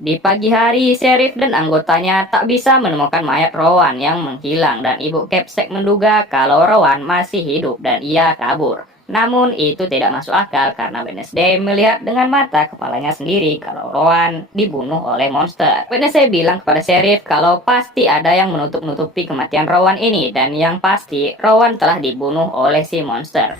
Di pagi hari, Sheriff dan anggotanya tak bisa menemukan mayat Rowan yang menghilang dan Ibu Capsek menduga kalau Rowan masih hidup dan ia kabur. Namun itu tidak masuk akal karena Wednesday melihat dengan mata kepalanya sendiri kalau Rowan dibunuh oleh monster. Wednesday bilang kepada Sheriff kalau pasti ada yang menutup-nutupi kematian Rowan ini dan yang pasti Rowan telah dibunuh oleh si monster.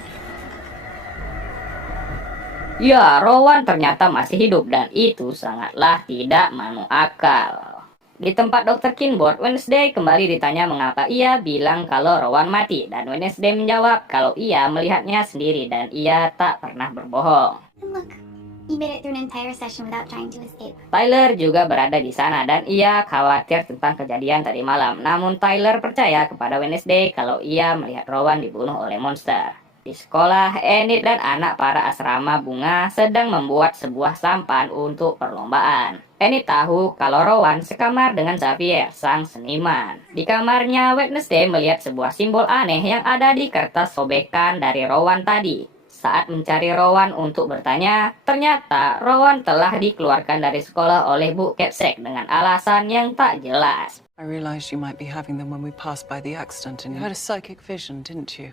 Ya, Rowan ternyata masih hidup dan itu sangatlah tidak masuk akal. Di tempat Dr. Kinboard, Wednesday kembali ditanya mengapa ia bilang kalau Rowan mati dan Wednesday menjawab kalau ia melihatnya sendiri dan ia tak pernah berbohong. And look, you made it through an entire session without trying to escape. Tyler juga berada di sana dan ia khawatir tentang kejadian tadi malam. Namun Tyler percaya kepada Wednesday kalau ia melihat Rowan dibunuh oleh monster. Di sekolah, Enid dan anak para asrama bunga sedang membuat sebuah sampan untuk perlombaan. Enid tahu kalau Rowan sekamar dengan Xavier, sang seniman. Di kamarnya, Wednesday melihat sebuah simbol aneh yang ada di kertas sobekan dari Rowan tadi. Saat mencari Rowan untuk bertanya, ternyata Rowan telah dikeluarkan dari sekolah oleh Bu Capsek dengan alasan yang tak jelas. I realized you might be having them when we passed by the accident and you had a psychic vision, didn't you?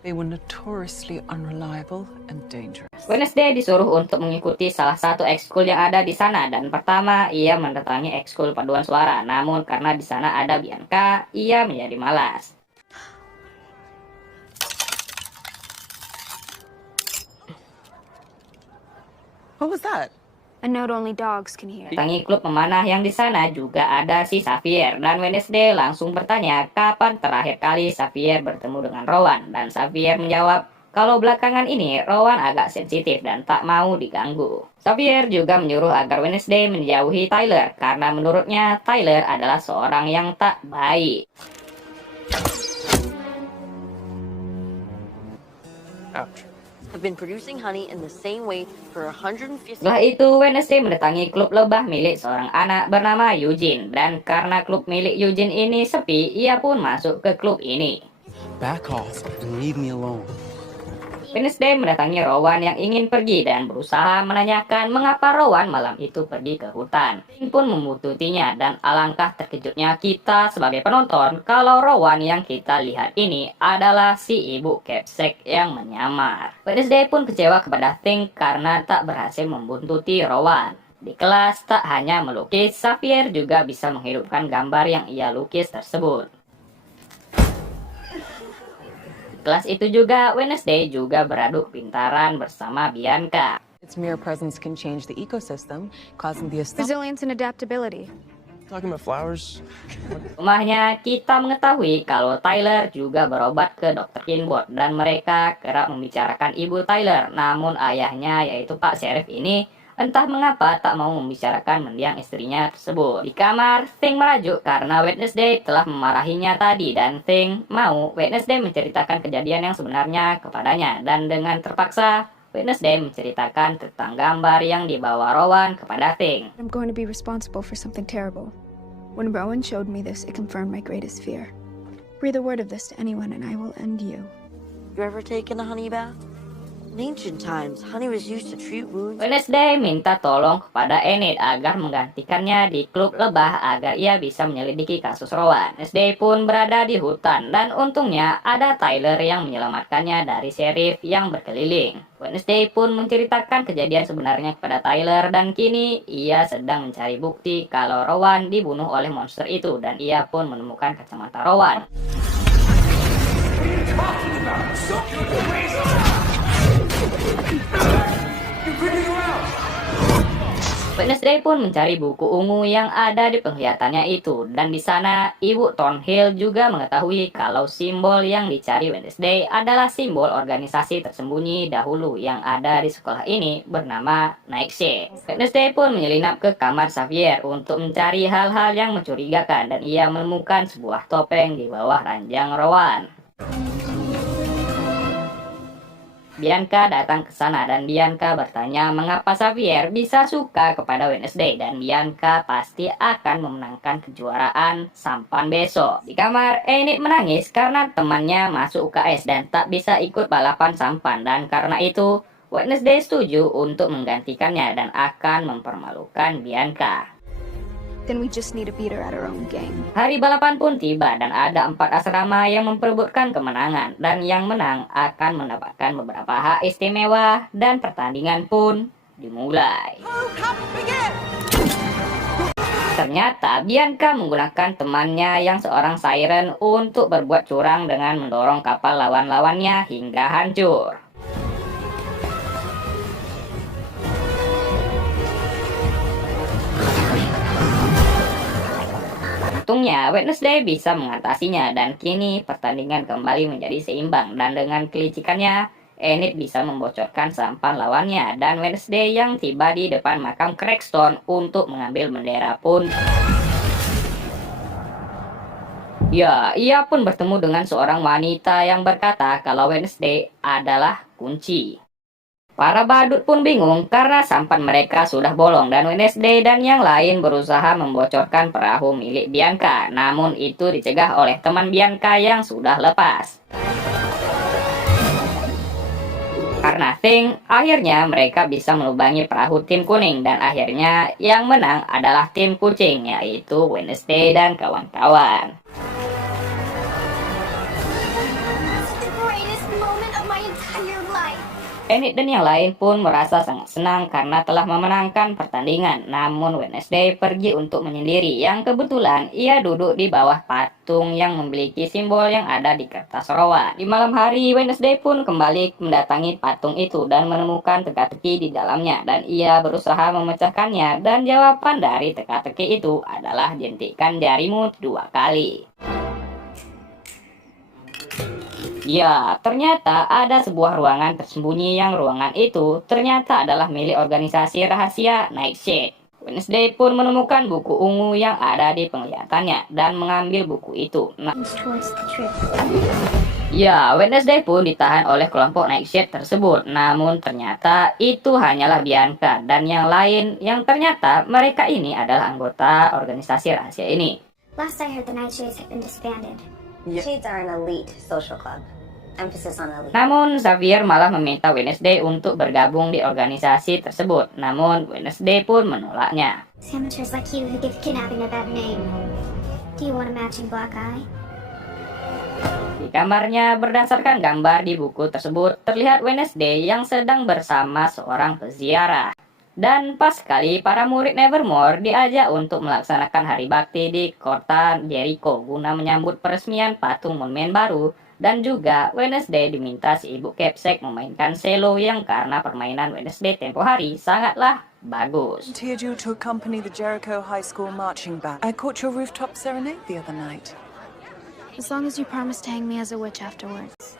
They were notoriously unreliable and dangerous. Wednesday disuruh untuk mengikuti salah satu ekskul yang ada di sana dan pertama ia mendatangi ekskul paduan suara. Namun karena di sana ada Bianca, ia menjadi malas. What was that? A note only dogs can hear. Datangi klub memanah yang di sana juga ada si Xavier dan Wednesday langsung bertanya kapan terakhir kali Xavier bertemu dengan Rowan dan Xavier menjawab kalau belakangan ini Rowan agak sensitif dan tak mau diganggu. Xavier juga menyuruh agar Wednesday menjauhi Tyler karena menurutnya Tyler adalah seorang yang tak baik. Ouch. Have been producing honey in the same way for 150. Setelah itu, Wednesday mendatangi klub lebah milik seorang anak bernama Eugene. Dan karena klub milik Eugene ini sepi, ia pun masuk ke klub ini. Back off and leave me alone. Wednesday mendatangi Rowan yang ingin pergi dan berusaha menanyakan mengapa Rowan malam itu pergi ke hutan. Ting pun membututinya dan alangkah terkejutnya kita sebagai penonton kalau Rowan yang kita lihat ini adalah si Ibu Capsek yang menyamar. Wednesday pun kecewa kepada Ting karena tak berhasil membuntuti Rowan. Di kelas tak hanya melukis, Xavier juga bisa menghidupkan gambar yang ia lukis tersebut. Kelas itu juga, Wednesday juga beradu pintaran bersama Bianca. Its mere presence can change the ecosystem, causing the Resilience and adaptability. Talking about flowers? Rumahnya, kita mengetahui kalau Tyler juga berobat ke Dr. Kinboard dan mereka kerap membicarakan ibu Tyler. Namun ayahnya, yaitu Pak Sheriff ini, entah mengapa tak mau membicarakan mendiang istrinya tersebut. Di kamar, Thing merajuk karena Wednesday telah memarahinya tadi dan Thing mau Wednesday menceritakan kejadian yang sebenarnya kepadanya. Dan dengan terpaksa, Wednesday menceritakan tentang gambar yang dibawa Rowan kepada Thing. I'm going to be responsible for something terrible. When Rowan showed me this, it confirmed my greatest fear. Breathe a word of this to anyone and I will end you. You ever taken a honey bath? In ancient times, honey was used to treat wounds. Wednesday minta tolong kepada Enid agar menggantikannya di klub lebah agar ia bisa menyelidiki kasus Rowan. Wednesday pun berada di hutan dan untungnya ada Tyler yang menyelamatkannya dari sheriff yang berkeliling. Wednesday pun menceritakan kejadian sebenarnya kepada Tyler dan kini ia sedang mencari bukti kalau Rowan dibunuh oleh monster itu dan ia pun menemukan kacamata Rowan. Wednesday pun mencari buku ungu yang ada di penglihatannya itu dan di sana Ibu Thornhill juga mengetahui kalau simbol yang dicari Wednesday adalah simbol organisasi tersembunyi dahulu yang ada di sekolah ini bernama Nightshade. Wednesday pun menyelinap ke kamar Xavier untuk mencari hal-hal yang mencurigakan dan ia menemukan sebuah topeng di bawah ranjang Rowan. Bianca datang ke sana dan Bianca bertanya mengapa Xavier bisa suka kepada Wednesday dan Bianca pasti akan memenangkan kejuaraan sampan besok. Di kamar, Enid menangis karena temannya masuk UKS dan tak bisa ikut balapan sampan dan karena itu Wednesday setuju untuk menggantikannya dan akan mempermalukan Bianca. Then we just need to beat her at her own game. Hari balapan pun tiba dan ada 4 asrama yang memperebutkan kemenangan, dan yang menang akan mendapatkan beberapa hak istimewa dan pertandingan pun dimulai. Ternyata Bianca menggunakan temannya yang seorang siren untuk berbuat curang dengan mendorong kapal lawan-lawannya hingga hancur. Untungnya Wednesday bisa mengatasinya dan kini pertandingan kembali menjadi seimbang, dan dengan kelicikannya Enid bisa membocorkan sampan lawannya, dan Wednesday yang tiba di depan makam Crackstone untuk mengambil bendera pun. Ya, ia pun bertemu dengan seorang wanita yang berkata kalau Wednesday adalah kunci. Para badut pun bingung karena sampan mereka sudah bolong dan Wednesday dan yang lain berusaha membocorkan perahu milik Bianca. Namun itu dicegah oleh teman Bianca yang sudah lepas. Karena Thing, akhirnya mereka bisa melubangi perahu tim kuning dan akhirnya yang menang adalah tim kucing, yaitu Wednesday dan kawan-kawan. The greatest moment of my entire life. Enid dan yang lain pun merasa sangat senang karena telah memenangkan pertandingan. Namun Wednesday pergi untuk menyendiri, yang kebetulan ia duduk di bawah patung yang memiliki simbol yang ada di kertas Rowan. Di malam hari, Wednesday pun kembali mendatangi patung itu dan menemukan teka-teki di dalamnya, dan ia berusaha memecahkannya, dan jawaban dari teka-teki itu adalah jentikkan jarimu 2 kali. Ya, ternyata ada sebuah ruangan tersembunyi yang ruangan itu ternyata adalah milik organisasi rahasia Nightshade. Wednesday pun menemukan buku ungu yang ada di penglihatannya dan mengambil buku itu. Towards the trip. Ya, Wednesday pun ditahan oleh kelompok Nightshade tersebut. Namun ternyata itu hanyalah Bianca dan yang lain yang ternyata mereka ini adalah anggota organisasi rahasia ini. Last I heard, the Nightshades had been disbanded. Shades are an elite social club. Emphasis on elite. Namun Xavier malah meminta Wednesday untuk bergabung di organisasi tersebut. Namun Wednesday pun menolaknya. It's amateurs like you who give kidnapping a bad name. Do you want a matching black eye? Di kamarnya, berdasarkan gambar di buku tersebut, terlihat Wednesday yang sedang bersama seorang peziarah. Dan pas sekali para murid Nevermore diajak untuk melaksanakan hari bakti di kota Jericho guna menyambut peresmian patung monumen baru. Dan juga Wednesday diminta si ibu Capsec memainkan cello yang karena permainan Wednesday tempo hari sangatlah bagus. Volunteered you to accompany the Jericho High School marching band. I caught your rooftop serenade the other night. As long as you promise to hang me as a witch afterwards.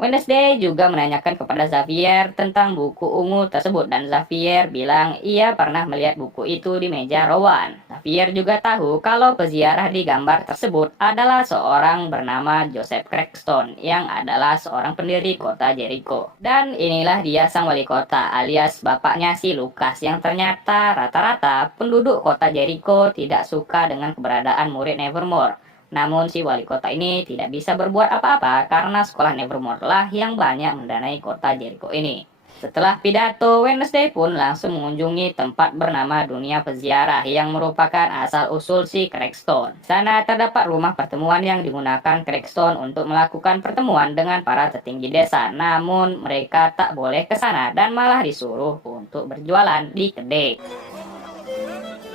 Wednesday juga menanyakan kepada Xavier tentang buku ungu tersebut dan Xavier bilang ia pernah melihat buku itu di meja Rowan. Xavier juga tahu kalau peziarah di gambar tersebut adalah seorang bernama Joseph Crackstone yang adalah seorang pendiri kota Jericho. Dan inilah dia sang wali kota alias bapaknya si Lucas yang ternyata rata-rata penduduk kota Jericho tidak suka dengan keberadaan murid Nevermore. Namun si wali kota ini tidak bisa berbuat apa-apa karena sekolah Nevermore lah yang banyak mendanai kota Jericho ini. Setelah pidato, Wednesday pun langsung mengunjungi tempat bernama Dunia Peziarah yang merupakan asal-usul si Crackstone. Sana terdapat rumah pertemuan yang digunakan Crackstone untuk melakukan pertemuan dengan para petinggi desa. Namun mereka tak boleh ke sana dan malah disuruh untuk berjualan di kedai.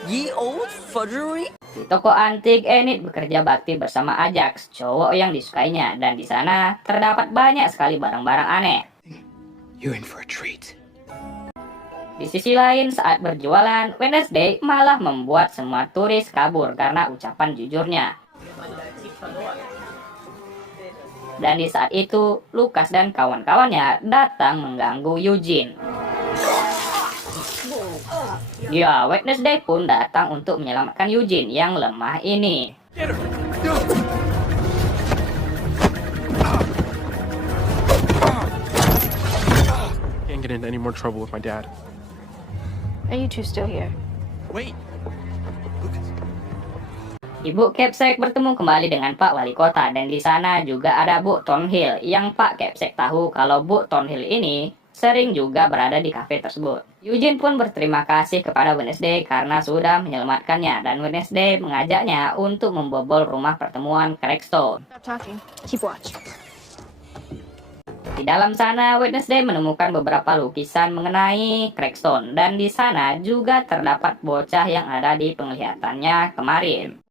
Ye old fudgery? Di toko antik, Enid bekerja bakti bersama Ajax, cowok yang disukainya, dan di sana terdapat banyak sekali barang-barang aneh. You're in for a treat. Di sisi lain, saat berjualan, Wednesday malah membuat semua turis kabur karena ucapan jujurnya. Dan di saat itu, Lucas dan kawan-kawannya datang mengganggu Eugene. Ya, Wednesday pun datang untuk menyelamatkan Eugene yang lemah ini. Can't get into any more trouble with my dad. Are you two still here? Wait. Ibu Capsec bertemu kembali dengan Pak Wali Kota dan di sana juga ada Bu Thornhill yang Pak Capsec tahu kalau Bu Thornhill ini sering juga berada di kafe tersebut. Eugene pun berterima kasih kepada Wednesday karena sudah menyelamatkannya, dan Wednesday mengajaknya untuk membobol rumah pertemuan Crackstone. Stop talking. Keep watch. Di dalam sana, Wednesday menemukan beberapa lukisan mengenai Crackstone, dan di sana juga terdapat bocah yang ada di penglihatannya kemarin.